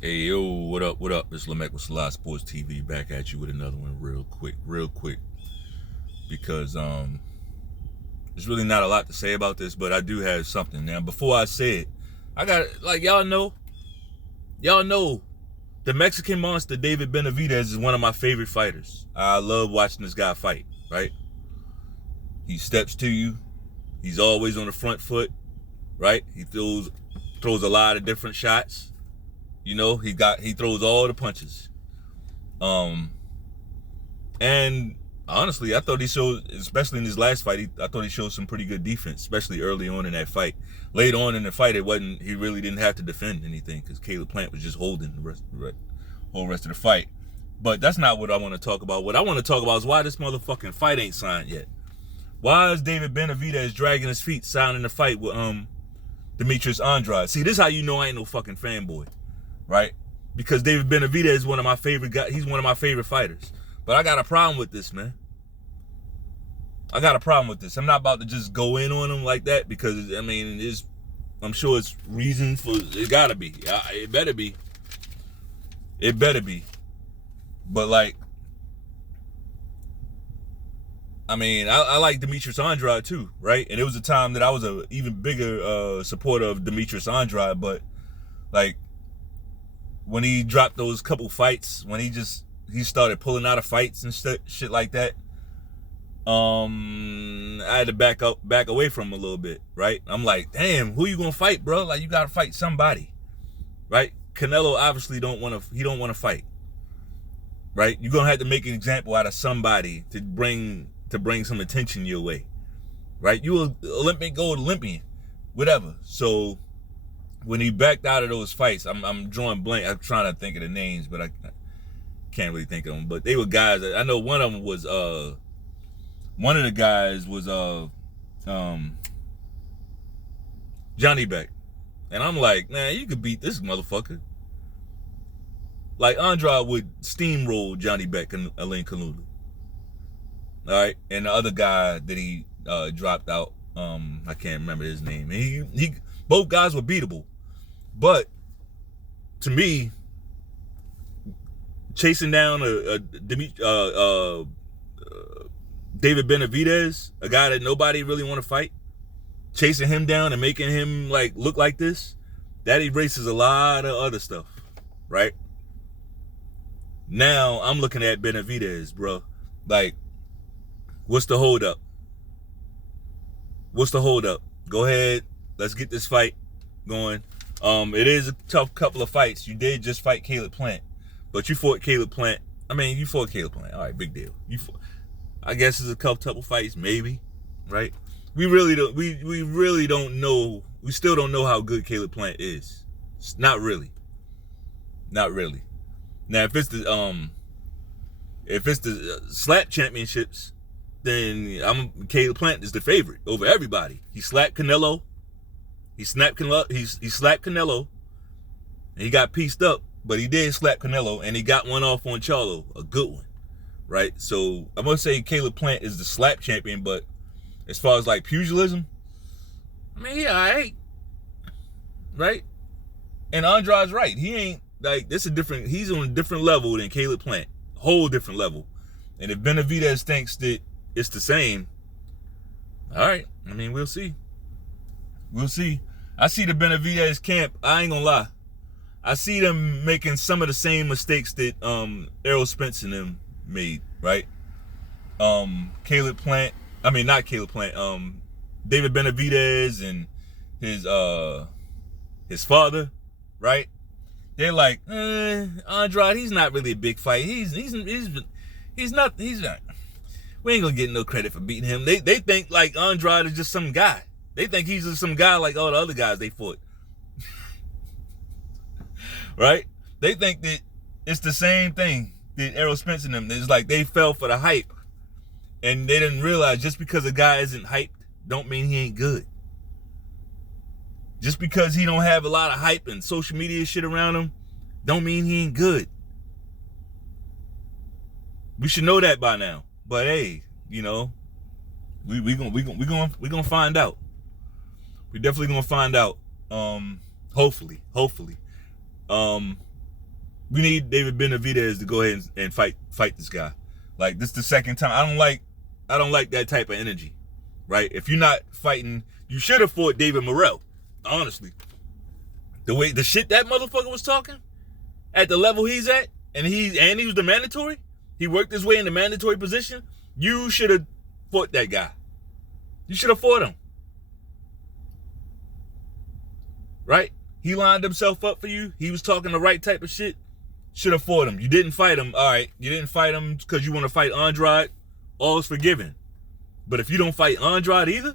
Hey yo, what up? What up? It's Lamech with Slide Sports TV back at you with another one real quick, because there's really not a lot to say about this, but I do have something. Now, before I say it, I got like y'all know, the Mexican monster David Benavidez is one of my favorite fighters. I love watching this guy fight. Right? He steps to you. He's always on the front foot. Right? He throws a lot of different shots. You know, he throws all the punches. Um, and honestly, I thought he showed, especially in his last fight, I thought he showed some pretty good defense, especially early on in that fight. Late on in the fight, he really didn't have to defend anything because Caleb Plant was just holding the whole rest of the fight. But that's not what I want to talk about. What I want to talk about is why this motherfucking fight ain't signed yet. Why is David Benavidez dragging his feet signing the fight with Demetrius Andrade? See, this is how you know I ain't no fucking fanboy. Right? Because David Benavidez is one of my favorite guys. He's one of my favorite fighters. But I got a problem with this, man. I got a problem with this. I'm not about to just go in on him like that because, I mean, I'm sure it's reason for, it gotta be. It better be. It better be. But, like, I mean, I like Demetrius Andrade too, right? And it was a time that I was an even bigger supporter of Demetrius Andrade, but, like, when he dropped those couple fights, when he started pulling out of fights and shit like that, I had to back away from him a little bit, right? I'm like, damn, who you gonna fight, bro? Like, you gotta fight somebody, right? Canelo obviously don't want to fight, right? You're gonna have to make an example out of somebody to bring some attention your way, right? You an Olympic gold Olympian, whatever. So when he backed out of those fights, I'm drawing blank. I'm trying to think of the names, but I can't really think of them. But they were guys. I know one of them was one of the guys was Johnny Beck, and I'm like, man, you could beat this motherfucker. Like, Andrade would steamroll Johnny Beck and Alain Kalulu. All right, and the other guy that he dropped out, I can't remember his name. He both guys were beatable, but to me, chasing down David Benavidez, a guy that nobody really want to fight, chasing him down and making him like look like this, that erases a lot of other stuff, right? Now I'm looking at Benavidez, bro. Like, what's the holdup? What's the holdup? Go ahead. Let's get this fight going. It is a tough couple of fights. You did just fight Caleb Plant, but you fought Caleb Plant. I mean, you fought Caleb Plant. All right, big deal. I guess it's a couple fights, maybe, right? We really don't. We really don't know. We still don't know how good Caleb Plant is. Not really. Not really. Now, if it's the slap championships, then Caleb Plant is the favorite over everybody. He slapped Canelo. He slapped Canelo, and he got pieced up, but he did slap Canelo, and he got one off on Charlo, a good one, right? So I'm gonna say Caleb Plant is the slap champion, but as far as like pugilism, I mean, yeah, all right? And Andrade's right. He ain't like this. He's on a different level than Caleb Plant, whole different level. And if Benavidez thinks that it's the same, all right. I mean, we'll see. We'll see. I see the Benavidez camp. I ain't gonna lie. I see them making some of the same mistakes that Errol Spence and them made, right? Caleb Plant. I mean, not Caleb Plant. David Benavidez and his father, right? They're like, Andrade, he's not really a big fight. He's not. We ain't gonna get no credit for beating him. They think like Andrade is just some guy. They think he's just some guy like all the other guys they fought. Right? They think that it's the same thing that Errol Spence and them. It's like they fell for the hype. And they didn't realize just because a guy isn't hyped don't mean he ain't good. Just because he don't have a lot of hype and social media shit around him don't mean he ain't good. We should know that by now. But hey, you know, we gonna find out. We definitely gonna find out. Hopefully. We need David Benavidez to go ahead and fight this guy. Like, this is the second time. I don't like that type of energy, right? If you're not fighting, you should have fought David Morrell, honestly. The shit that motherfucker was talking at the level he's at, and he was the mandatory. He worked his way in the mandatory position. You should have fought that guy. You should have fought him. Right? He lined himself up for you. He was talking the right type of shit. Should have fought him. You didn't fight him. All right. You didn't fight him because you want to fight Andrade. All is forgiven. But if you don't fight Andrade either,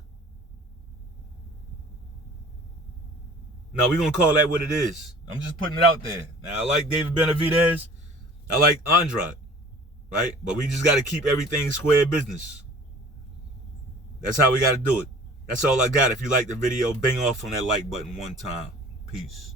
no, we're going to call that what it is. I'm just putting it out there. Now, I like David Benavidez. I like Andrade. Right? But we just got to keep everything square business. That's how we got to do it. That's all I got. If you like the video, bang off on that like button one time. Peace.